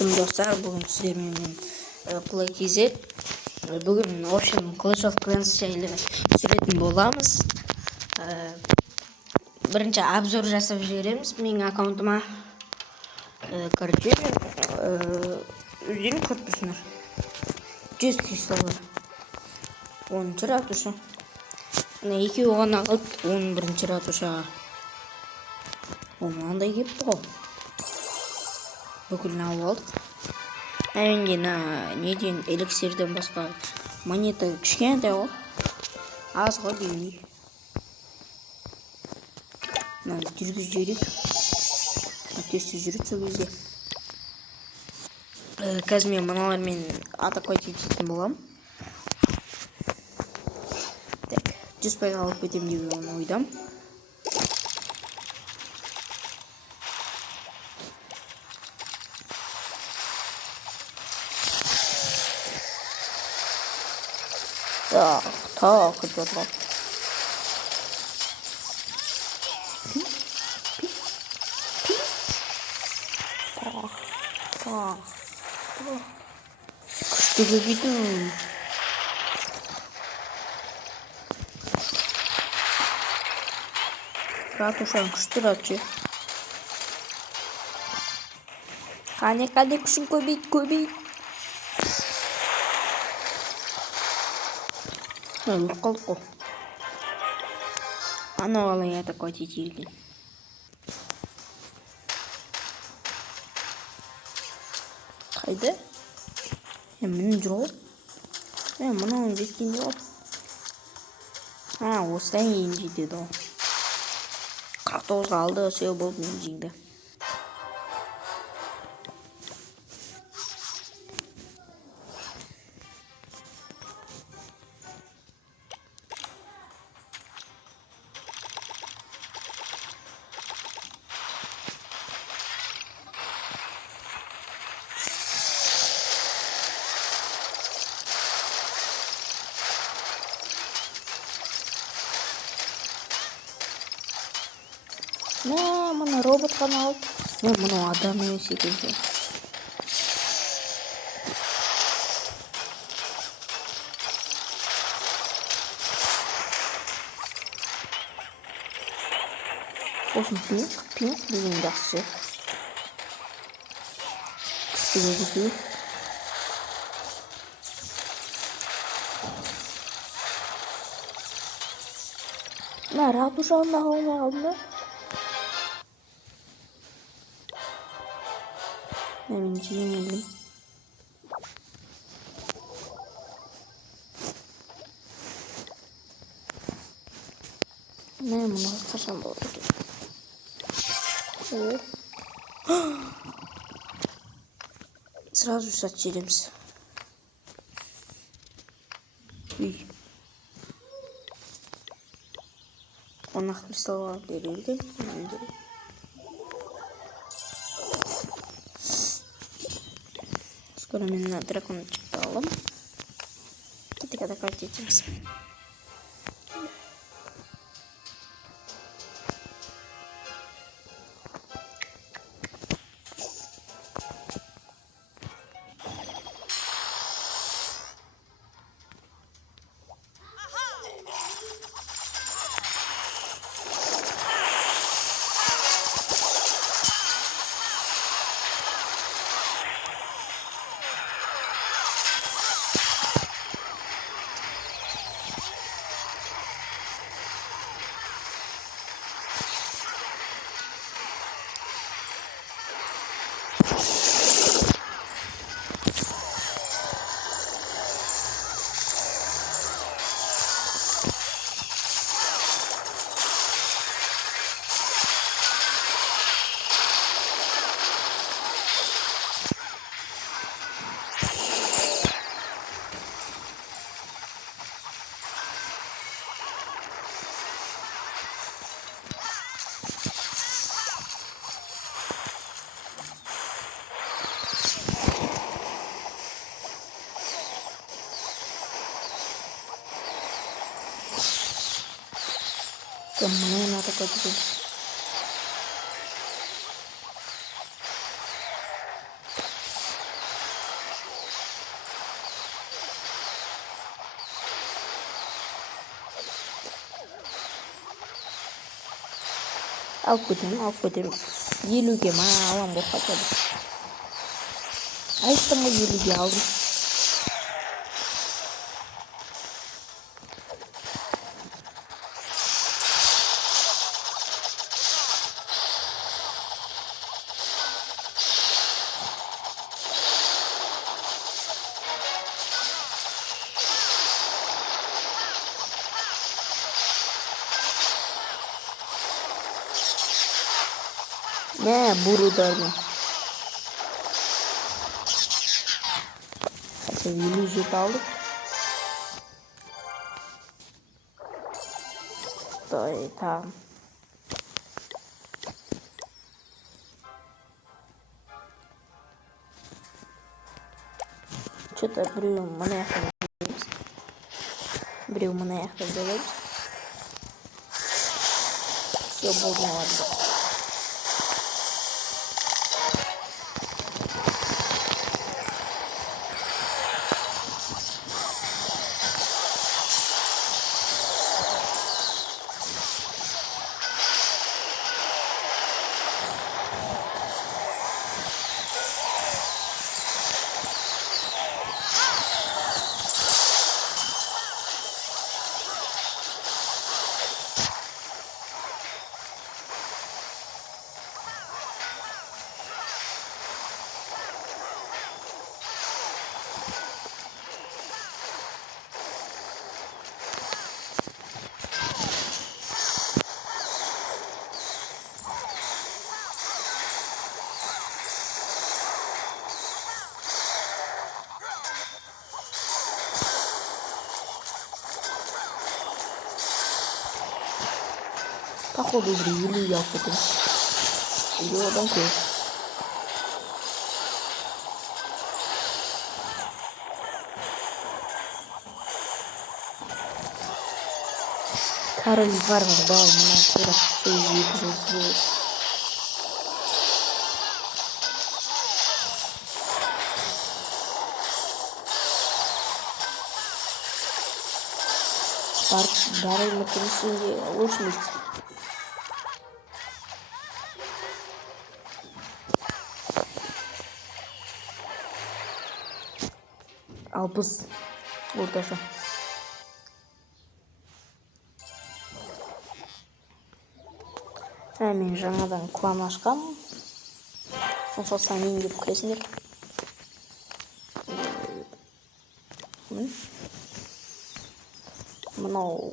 Dostlar, bugün sizlerle PlayKZ. Bugün Clash of Clans şeyleri sürетін боламыз. Бірінші обзор жасап жібереміз. Менің аккаунтыма кіріп өздерің көріп тұрсыңдар. 100 кристаллар. 10-шы ратуша. Мына екеуі ғана қалды 11-ші ратушаға. Мынандай кеп тұр. Бүкілін алып алдық. Әйінге неден эликсирден басқа монета кішкентай ғой. Аз ғой деймін. Жүргіз жүйрек. Тесті жүріп сол кезде. Қазір мен мыналармен атаковать ететін болам. 100 пайға алып кетем деп ойдам. Так, ребята. Что вы видите? Ратушаң күшті ратшы. Қане күшін көбейт. Өліп қалдық қой. Ана алай атаковать етелген. Қайда? Мінің жүр ғой. Мұның жеткенде ғой. Осыдан кейін жетеді ғой. 49-ға алды, сөй болды мен жеңді. Мұны робот қана алып. Мұны адам емес екенсің. Осын пинк деген жақсы. Күшті көбейту. Ратушағында қалмай қалдым да. Мен жеңілдім. Мұны қашан болады екен? Сразу сат жереміз. Онақ кристалға берілген. Скоро мен дракончикті алым. Кетік атаковать етеміз. Mana atacak gitu. Алып кетемін. Елуге ма алам ғой хотя бы. Айттым ғой елуге алдым. Ne buradayım. Sevgili jet aldık. Tamam. Что-то брю монеха делаемыз. Брю монеха делаемыз. Все болды ладно. Походу или я потом. Или одан көз. Король варвар, да, у меня 46 будет. Дарай на трясинге лучницы. Ал біз орташа. Мен жаңадан клан ашқам. Сосын мен деп кіресіңдер. Мынау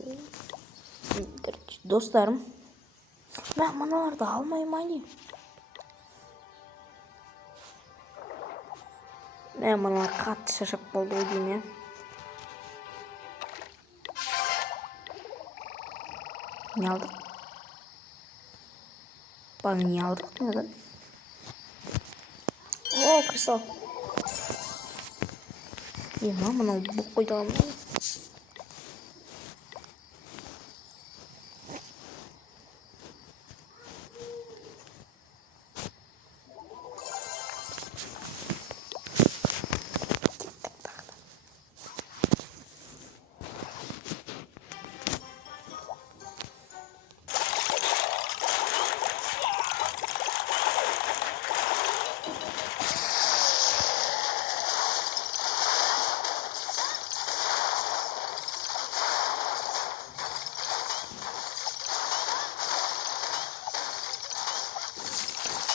достарым. Мен мыналарды алмаймын не? Мен мыналар қатты шашып болды ғой деймін. Не алдық? Баны не алдық? Недан? О, кристалл. Мынау бұқ қойдағым.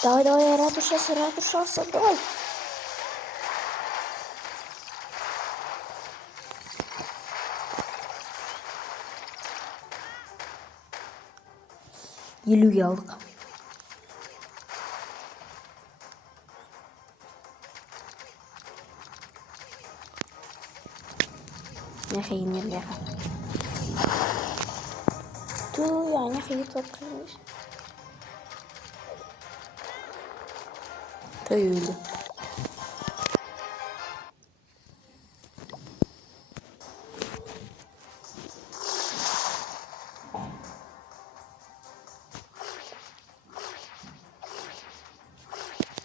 Давай, ратушасы, давай. Елуге алдық. Нахай нерляха. Я нахай не открылась. Öldü.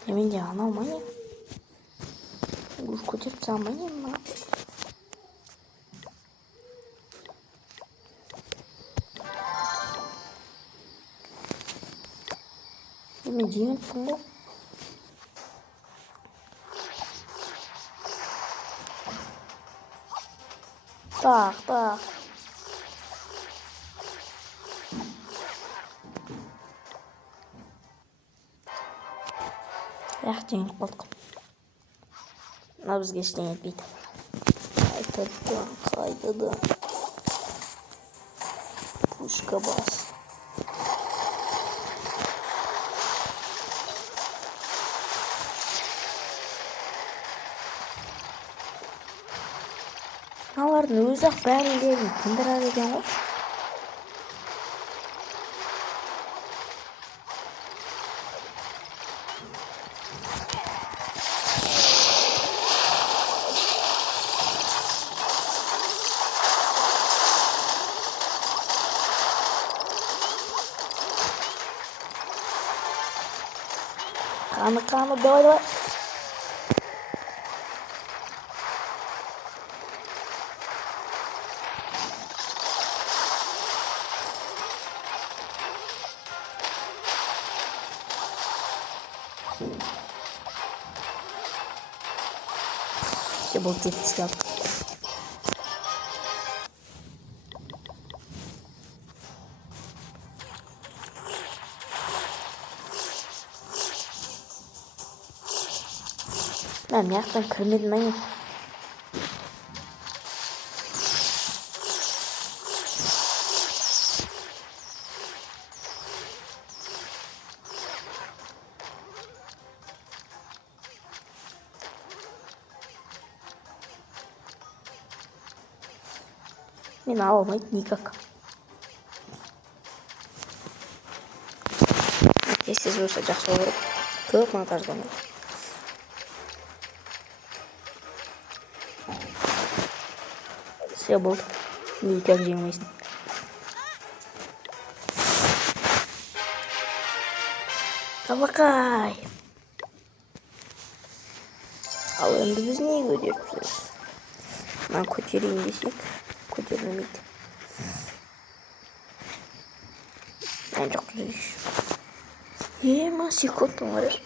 Yemin ya anlamaya. Уж кутиться мне на. мен жеңіліппін ғой. Так. Жеңіліп қалдық. Мына бізге ештеңе етпейді. Қайтадан. Пушка бас. Алардың өзі-ақ бәрін тындырар екен ғой. Қаны, давай. Все был тетяк. Мен яқтан кірмедім әне. Мен ала алмайды никак. Сіз болса жақсы olur. Көп монтаждан. Все болды. Никак жеңмейсің. Табақай. Ал енді біз не көтеріп жүрміз? Мен көтерейін десек, көтерілмейді. Мен жоқ жүрейш. Ма секундтың var.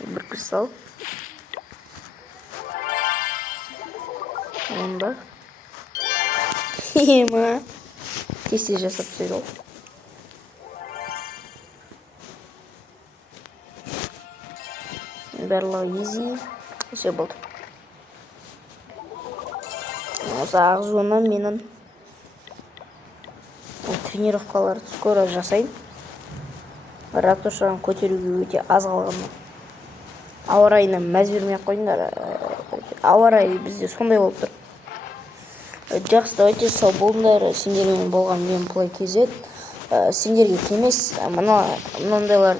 Bir kırsal. Onda. Ма. Кесте жасап сөйлеу. Барлығы easy. Все болды. Осы ағзуынан менің тренировкаларды скоро жасайын. Ратушаны көтеруге өте аз қалғанмын. Ауа райына мәз бермей қойыңдар. Ауа райы бізде сондай болып тұр. Жақсы, давайте сау болыңдар. Сендермен болған геймплей KZ. Сендерге кемес, мынандайлар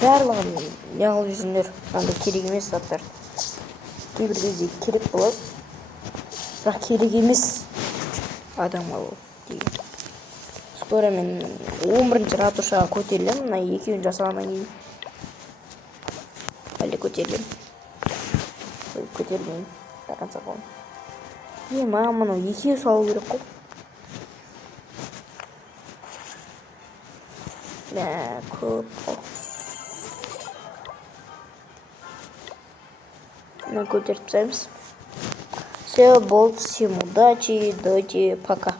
барлығын неғылып жүрсіңдер. Мынандай керек емес заттар. Кейбір кезде керек болады. Бірақ керек емес адам алу деген. Скоро мен 11-ші ратушаға көтерілем. Мына екеуін жасағаннан кейін. Әлде көтерілем. Көтерілмеймін. Таранса қалым. Мұны екеу салу керек қой. Көп қол. Көтеріп тастаймыз. Все, болды. Всем удачи. Давайте пока.